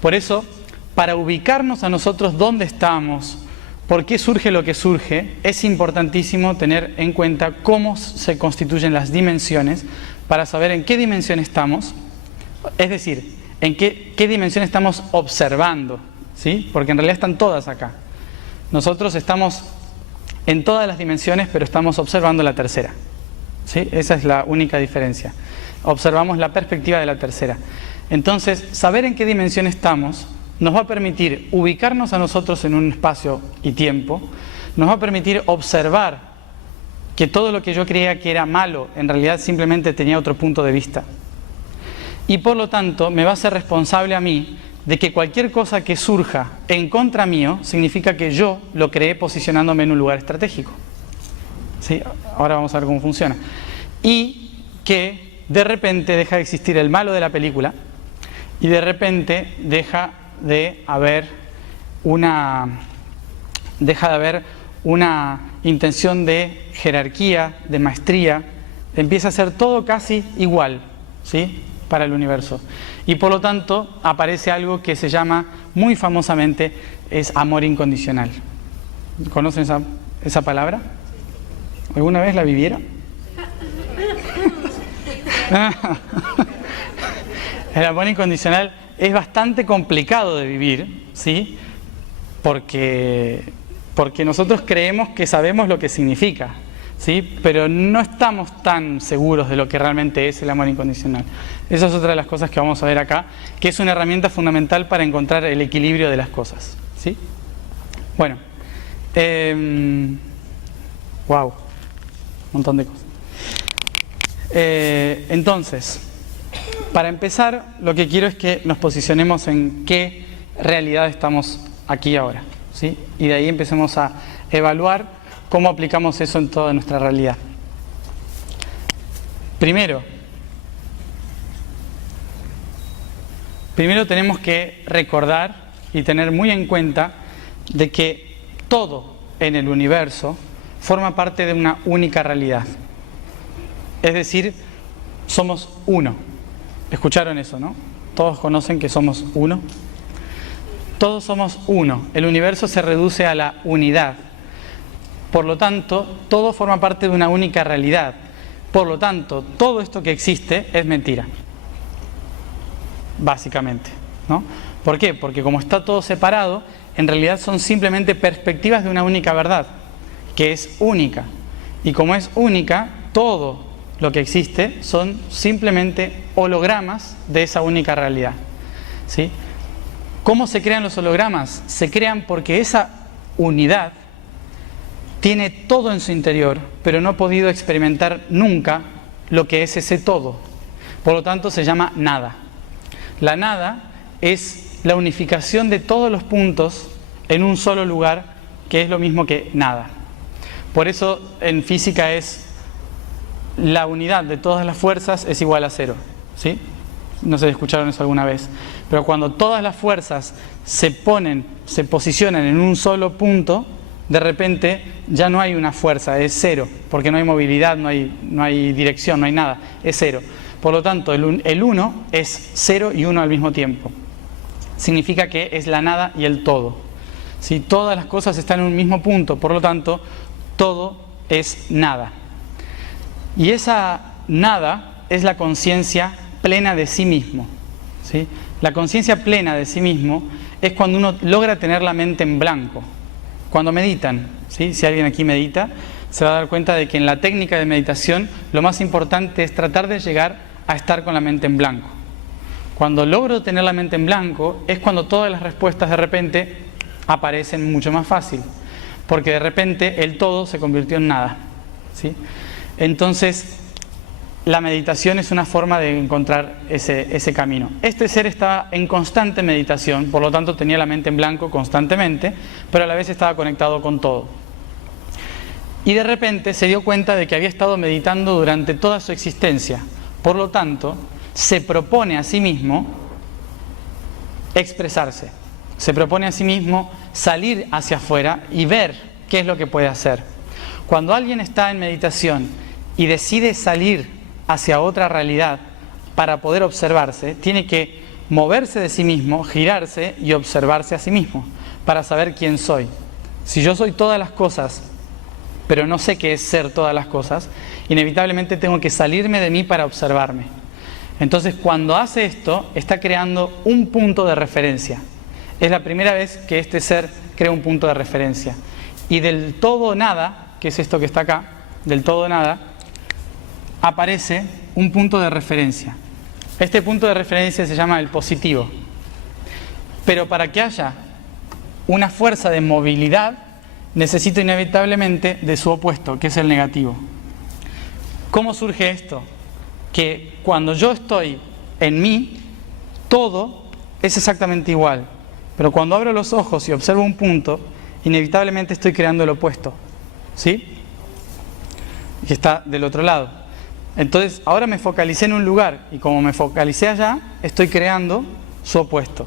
Por eso, para ubicarnos a nosotros dónde estamos, por qué surge lo que surge, es importantísimo tener en cuenta cómo se constituyen las dimensiones para saber en qué dimensión estamos, es decir, en qué dimensión estamos observando, ¿sí? Porque en realidad están todas acá. Nosotros estamos en todas las dimensiones, pero estamos observando la tercera, ¿sí? Esa es la única diferencia. Observamos la perspectiva de la tercera. Entonces, saber en qué dimensión estamos nos va a permitir ubicarnos a nosotros en un espacio y tiempo, nos va a permitir observar que todo lo que yo creía que era malo, en realidad simplemente tenía otro punto de vista. Y por lo tanto, me va a ser responsable a mí de que cualquier cosa que surja en contra mío, significa que yo lo creé posicionándome en un lugar estratégico. ¿Sí? Ahora vamos a ver cómo funciona. Y que de repente deja de existir el malo de la película y de repente deja de haber una intención de jerarquía, de maestría. Empieza a ser todo casi igual, ¿sí? Para el universo. Y por lo tanto aparece algo que se llama muy famosamente es amor incondicional. ¿Conocen esa palabra? ¿Alguna vez la vivieron? El amor incondicional es bastante complicado de vivir, ¿sí? Porque nosotros creemos que sabemos lo que significa, ¿sí? Pero no estamos tan seguros de lo que realmente es el amor incondicional. Esa es otra de las cosas que vamos a ver acá, que es una herramienta fundamental para encontrar el equilibrio de las cosas, ¿sí? Bueno, wow, un montón de cosas. Entonces, para empezar, lo que quiero es que nos posicionemos en qué realidad estamos aquí ahora, ¿sí? Y de ahí empecemos a evaluar cómo aplicamos eso en toda nuestra realidad. Primero tenemos que recordar y tener muy en cuenta de que todo en el universo forma parte de una única realidad. Es decir, somos uno. ¿Escucharon eso, no? ¿Todos conocen que somos uno? Todos somos uno. El universo se reduce a la unidad. Por lo tanto, todo forma parte de una única realidad. Por lo tanto, todo esto que existe es mentira. Básicamente, ¿no? ¿Por qué? Porque como está todo separado, en realidad son simplemente perspectivas de una única verdad, que es única. Y como es única, todo lo que existe son simplemente hologramas de esa única realidad, ¿sí? ¿Cómo se crean los hologramas? Se crean porque esa unidad tiene todo en su interior, pero no ha podido experimentar nunca lo que es ese todo. Por lo tanto, se llama nada. La nada es la unificación de todos los puntos en un solo lugar, que es lo mismo que nada. Por eso, en física es la unidad de todas las fuerzas es igual a cero, ¿sí? No sé si escucharon eso alguna vez. Pero cuando todas las fuerzas se posicionan en un solo punto, de repente ya no hay una fuerza, es cero, porque no hay movilidad, no hay dirección, no hay nada, es cero. Por lo tanto, el uno es cero y uno al mismo tiempo. Significa que es la nada y el todo, ¿sí? Todas las cosas están en un mismo punto, por lo tanto, todo es nada. Y esa nada es la conciencia plena de sí mismo, ¿sí? La conciencia plena de sí mismo es cuando uno logra tener la mente en blanco. Cuando meditan, ¿sí? Si alguien aquí medita, se va a dar cuenta de que en la técnica de meditación lo más importante es tratar de llegar a estar con la mente en blanco. Cuando logro tener la mente en blanco es cuando todas las respuestas de repente aparecen mucho más fácil, porque de repente el todo se convirtió en nada, ¿sí? Entonces, la meditación es una forma de encontrar ese camino. Este ser estaba en constante meditación, por lo tanto tenía la mente en blanco constantemente, pero a la vez estaba conectado con todo. Y de repente se dio cuenta de que había estado meditando durante toda su existencia. Por lo tanto, se propone a sí mismo expresarse. Se propone a sí mismo salir hacia afuera y ver qué es lo que puede hacer. Cuando alguien está en meditación y decide salir hacia otra realidad para poder observarse, tiene que moverse de sí mismo, girarse y observarse a sí mismo para saber quién soy. Si yo soy todas las cosas, pero no sé qué es ser todas las cosas, inevitablemente tengo que salirme de mí para observarme. Entonces, cuando hace esto, está creando un punto de referencia. Es la primera vez que este ser crea un punto de referencia. Y del todo nada, que es esto que está acá, del todo nada, aparece un punto de referencia. Este punto de referencia se llama el positivo. Pero para que haya una fuerza de movilidad, necesito inevitablemente de su opuesto, que es el negativo. ¿Cómo surge esto? Que cuando yo estoy en mí, todo es exactamente igual. Pero cuando abro los ojos y observo un punto, inevitablemente estoy creando el opuesto. ¿Sí? Que está del otro lado. Entonces, ahora me focalicé en un lugar y como me focalicé allá, estoy creando su opuesto.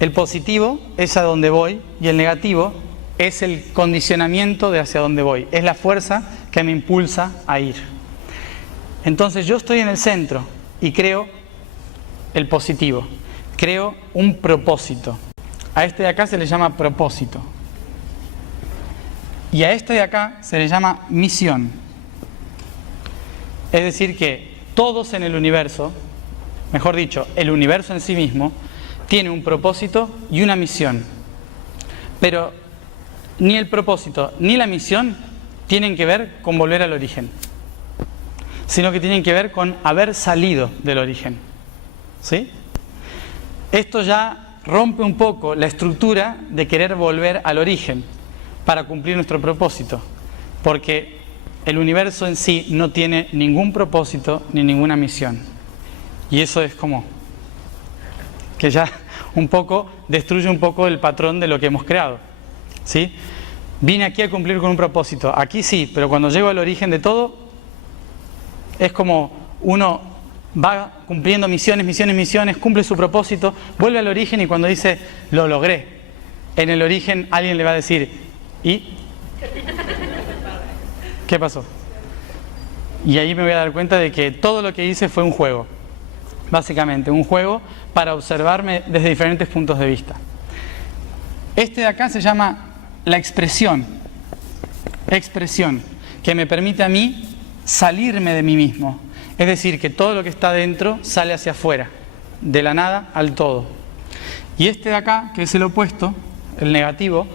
El positivo es a donde voy y el negativo es el condicionamiento de hacia dónde voy. Es la fuerza que me impulsa a ir. Entonces, yo estoy en el centro y creo el positivo. Creo un propósito. A este de acá se le llama propósito. Y a este de acá se le llama misión. Es decir que todos en el universo, mejor dicho, el universo en sí mismo, tiene un propósito y una misión. Pero ni el propósito ni la misión tienen que ver con volver al origen, sino que tienen que ver con haber salido del origen. ¿Sí? Esto ya rompe un poco la estructura de querer volver al origen para cumplir nuestro propósito, porque el universo en sí no tiene ningún propósito ni ninguna misión. Y eso es como que ya un poco destruye un poco el patrón de lo que hemos creado. ¿Sí? Vine aquí a cumplir con un propósito. Aquí sí, pero cuando llego al origen de todo, es como uno va cumpliendo misiones, cumple su propósito, vuelve al origen y cuando dice, lo logré, en el origen alguien le va a decir, ¿y? ¿Qué pasó? Y ahí me voy a dar cuenta de que todo lo que hice fue un juego. Básicamente, un juego para observarme desde diferentes puntos de vista. Este de acá se llama la expresión. Expresión, que me permite a mí salirme de mí mismo. Es decir, que todo lo que está dentro sale hacia afuera, de la nada al todo. Y este de acá, que es el opuesto, el negativo,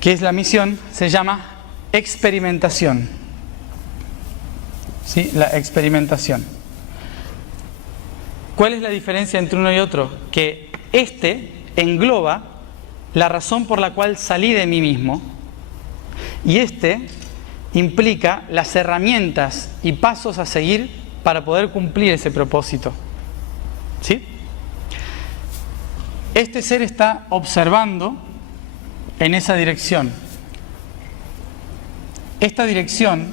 que es la misión, se llama experimentación. ¿Sí? La experimentación. ¿Cuál es la diferencia entre uno y otro? Que este engloba la razón por la cual salí de mí mismo y este implica las herramientas y pasos a seguir para poder cumplir ese propósito. ¿Sí? Este ser está observando en esa dirección. Esta dirección,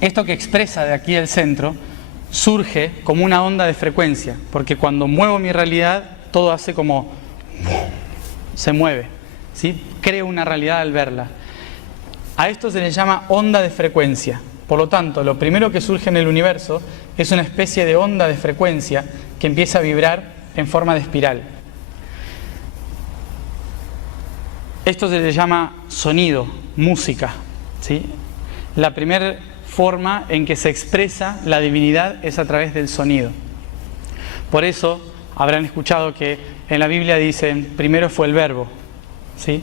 esto que expresa de aquí el centro, surge como una onda de frecuencia, porque cuando muevo mi realidad, todo hace como... se mueve, ¿sí? Creo una realidad al verla. A esto se le llama onda de frecuencia. Por lo tanto, lo primero que surge en el universo es una especie de onda de frecuencia que empieza a vibrar en forma de espiral. Esto se le llama sonido, música, ¿sí? La primera forma en que se expresa la divinidad es a través del sonido. Por eso habrán escuchado que en la Biblia dicen, primero fue el verbo, ¿sí?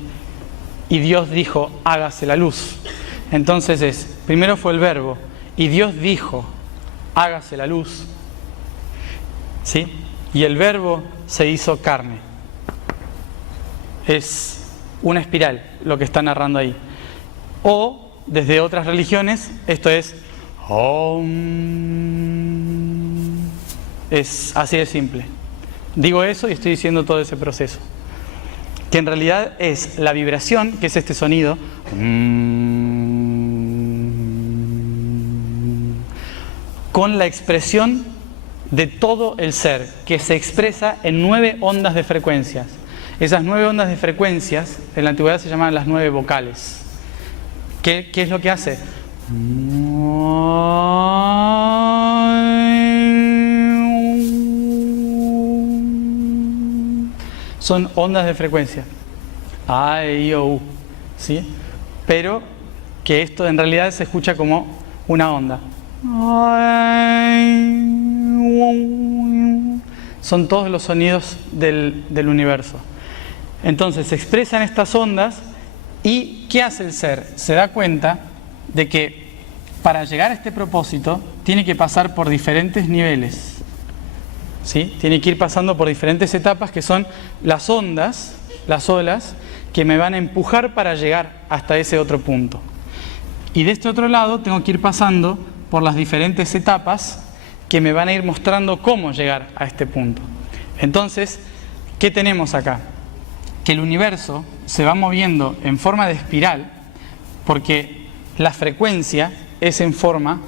Y Dios dijo, hágase la luz. Entonces es, primero fue el verbo, y Dios dijo, hágase la luz, ¿sí? Y el verbo se hizo carne. Es una espiral lo que está narrando ahí. O, desde otras religiones, esto es Om. Es así de simple. Digo eso y estoy diciendo todo ese proceso. Que en realidad es la vibración, que es este sonido, con la expresión de todo el ser, que se expresa en 9 ondas de frecuencias. Esas 9 ondas de frecuencias, en la antigüedad se llamaban las 9 vocales. ¿Qué es lo que hace? son ondas de frecuencia. A, E, I, O, U. ¿Sí? Pero que esto en realidad se escucha como una onda. Son todos los sonidos del universo. Entonces se expresan estas ondas y ¿qué hace el ser? Se da cuenta de que para llegar a este propósito tiene que pasar por diferentes niveles. ¿Sí? Tiene que ir pasando por diferentes etapas que son las ondas, las olas, que me van a empujar para llegar hasta ese otro punto. Y de este otro lado tengo que ir pasando por las diferentes etapas que me van a ir mostrando cómo llegar a este punto. Entonces, ¿qué tenemos acá? Que el universo se va moviendo en forma de espiral porque la frecuencia es en forma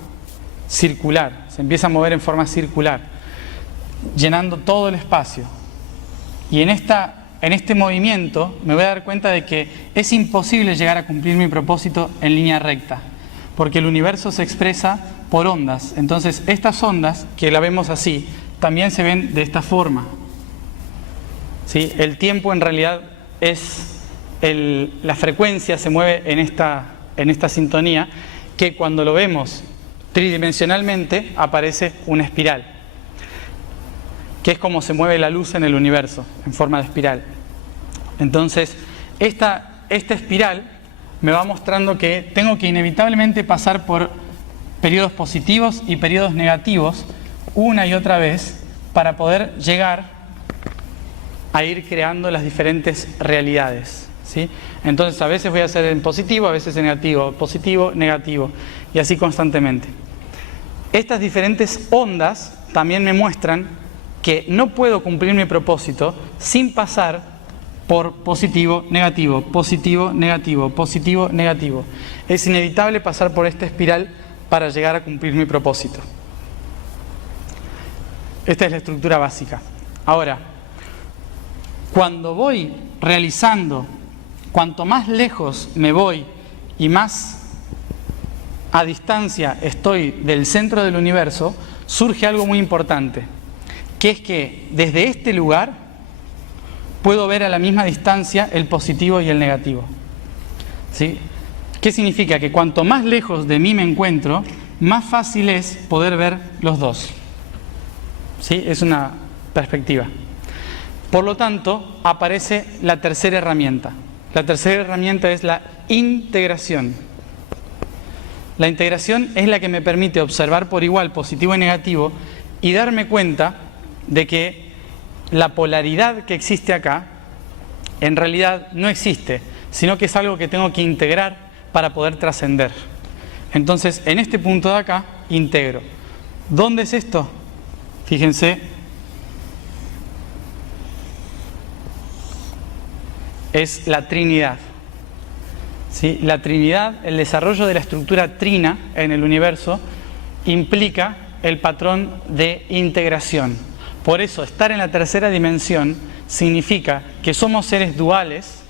circular, se empieza a mover en forma circular, llenando todo el espacio. Y en este movimiento me voy a dar cuenta de que es imposible llegar a cumplir mi propósito en línea recta, porque el universo se expresa por ondas. Entonces estas ondas, que la vemos así, también se ven de esta forma. ¿Sí? El tiempo en realidad es la frecuencia se mueve en esta sintonía, que cuando lo vemos tridimensionalmente aparece una espiral, que es como se mueve la luz en el universo, en forma de espiral. Entonces, esta espiral me va mostrando que tengo que inevitablemente pasar por periodos positivos y periodos negativos una y otra vez para poder llegar a ir creando las diferentes realidades, ¿sí? Entonces, a veces voy a hacer en positivo, a veces en negativo, positivo, negativo, y así constantemente. Estas diferentes ondas también me muestran que no puedo cumplir mi propósito sin pasar por positivo, negativo, positivo, negativo, positivo, negativo. Es inevitable pasar por esta espiral para llegar a cumplir mi propósito. Esta es la estructura básica. Ahora, cuando voy realizando, cuanto más lejos me voy y más a distancia estoy del centro del universo, surge algo muy importante, que es que desde este lugar puedo ver a la misma distancia el positivo y el negativo. ¿Sí? ¿Qué significa? Que cuanto más lejos de mí me encuentro, más fácil es poder ver los dos. ¿Sí? Es una perspectiva. Por lo tanto, aparece la tercera herramienta. La tercera herramienta es la integración. La integración es la que me permite observar por igual positivo y negativo y darme cuenta de que la polaridad que existe acá en realidad no existe, sino que es algo que tengo que integrar para poder trascender. Entonces, en este punto de acá, integro. ¿Dónde es esto? Fíjense. Es la Trinidad. ¿Sí? La Trinidad, el desarrollo de la estructura trina en el universo, implica el patrón de integración. Por eso, estar en la tercera dimensión significa que somos seres duales,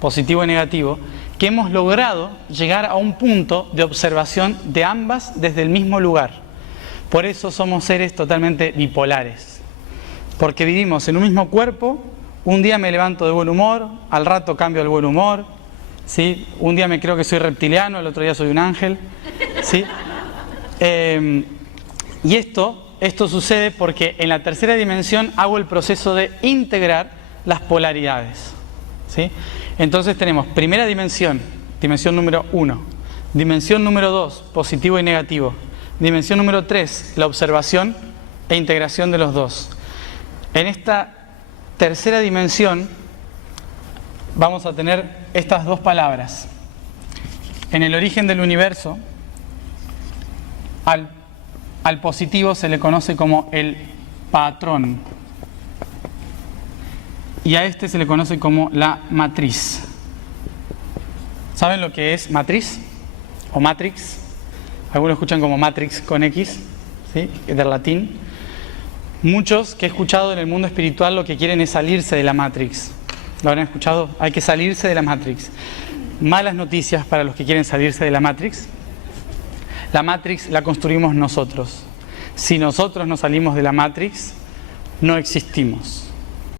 positivo y negativo, que hemos logrado llegar a un punto de observación de ambas desde el mismo lugar. Por eso somos seres totalmente bipolares, porque vivimos en un mismo cuerpo. Un día me levanto de buen humor, al rato cambio el buen humor, ¿sí? Un día me creo que soy reptiliano, el otro día soy un ángel, ¿sí? Y esto sucede porque en la tercera dimensión hago el proceso de integrar las polaridades, ¿sí? Entonces tenemos primera dimensión, dimensión número 1, dimensión número 2, positivo y negativo, dimensión número 3, la observación e integración de los dos. En esta tercera dimensión vamos a tener estas dos palabras. En el origen del universo, al positivo se le conoce como el patrón y a este se le conoce como la matriz. ¿Saben lo que es matriz o matrix? Algunos escuchan como matrix con X, ¿sí? Del latín. Muchos que he escuchado en el mundo espiritual lo que quieren es salirse de la Matrix. ¿Lo habrán escuchado? Hay que salirse de la Matrix. Malas noticias para los que quieren salirse de la Matrix. La Matrix la construimos nosotros. Si nosotros no salimos de la Matrix, no existimos.